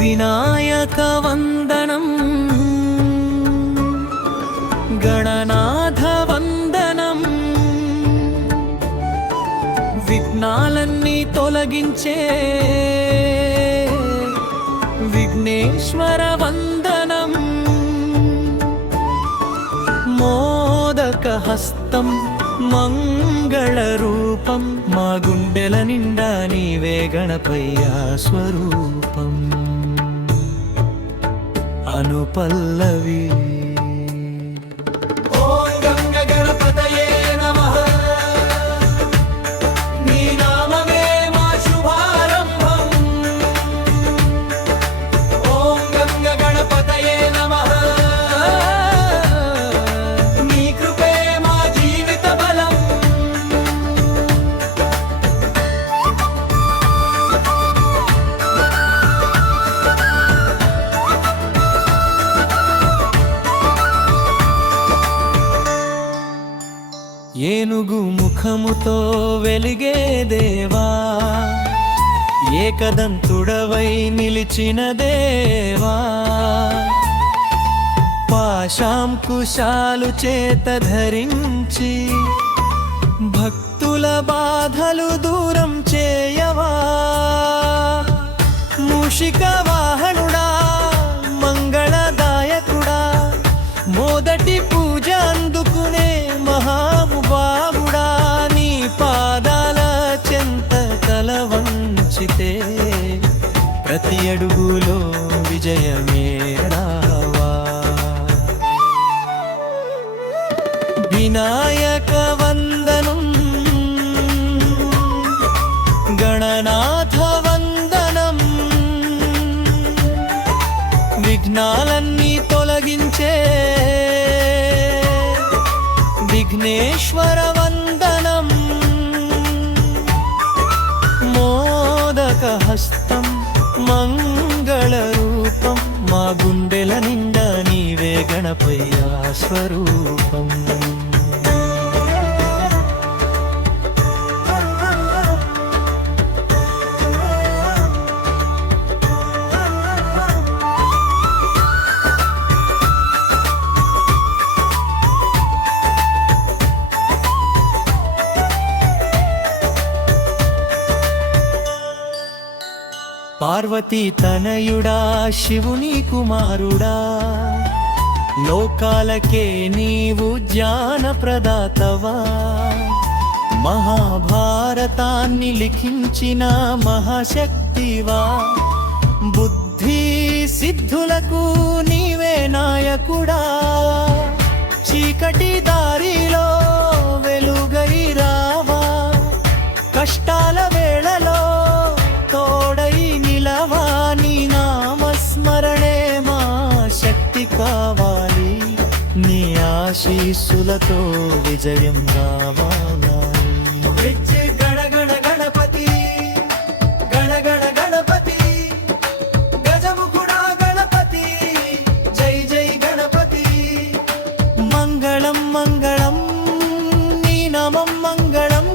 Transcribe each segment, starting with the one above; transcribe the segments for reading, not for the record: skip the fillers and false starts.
వినాయక వందనం గణనాథ వందనం విఘ్నాలన్నీ తొలగించే విఘ్నేశ్వర వందనం మోదక హస్తం మంగళ రూపం మా గుండెల నిండా నీవే గణపయ్య స్వరూపం అనుపల్లవి ఓం గంగ గణపతయే నమః నీ నామమే మా శుభారంభం ఓం గంగ గణపతయే నమః నీ కృపే మా జీవిత బలం ఏనుగు ముఖముతో వెలిగే దేవా ఏకదంతుడవై నిలిచిన దేవా పాశాంకుశాలు చేత ధరించి భక్తుల బాధలు దూరం చేయవా మూషిక వాహనుడా మంగళదాయకుడా మొదటి పూజ అందుకునే మహానుభావుడా నీ పాదాల చెంత తల వంచితే ప్రతి అడుగులో విజయమే రావా వినాయక వందనం గణనాథ వందనం విఘ్నాలన్నీ తొలగించే విఘ్నేశ్వర వందనం మోదక హస్తం మంగళ రూపం మా గుండెల నిండా నీవే గణపయ్య స్వరూపం పార్వతీ తనయుడా శివుని కుమారుడా లోకాలకే నీవు జ్ఞాన ప్రదాతవా మహాభారతాన్ని లిఖించిన మహాశక్తివా బుద్ధి సిద్ధులకు నీవే నాయకుడా చీకటి దారిలో వెలుగై రావా కష్టాల వేళలో తోడై నిలవా నీ నామస్మరణే మా శక్తి కావాలి నీ ఆశీస్సులతో విజయం రావాలి గణగణ గణపతి గణగణ గణపతి గజముఖుడా గణపతి జై జై గణపతి మంగళం మంగళం నీ నామం మంగళం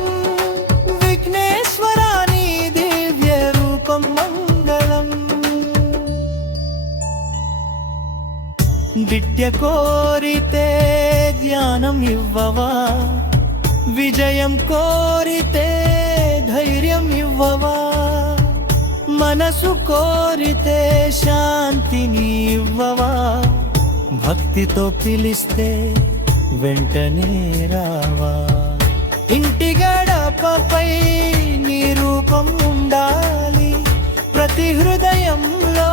విఘ్నేశ్వర నీ దివ్య రూపం మంగళం విద్య కోరితే ధ్యానం ఇవ్వవా విజయం కోరితే ధైర్యం ఇవ్వవా మనసు కోరితే శాంతిని ఇవ్వవా భక్తితో పిలిస్తే వెంటనే రావా ఇంటి గడపపై నీ రూపం ఉండాలి ప్రతి హృదయంలో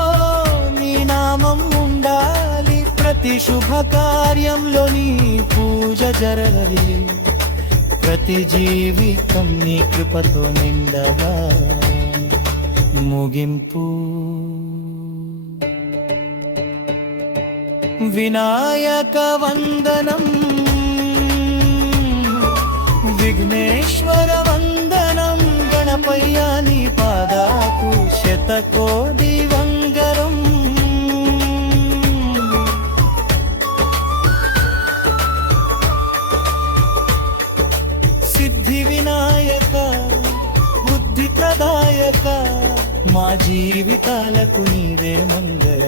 నీ నామం ఉండాలి ప్రతి శుభకార్యంలో నీ పూజ జరగాలి ప్రతి జీవితం నీ కృపతో నిండగా ముగింపు వినాయక వందనం విఘ్నేశ్వర వందనం గణపయ్య నీ పాదాకు శతకోటి వందనం సిద్ధి వినాయక బుద్ధి ప్రదాయక మా జీవితాలకు నీవే మంగళం.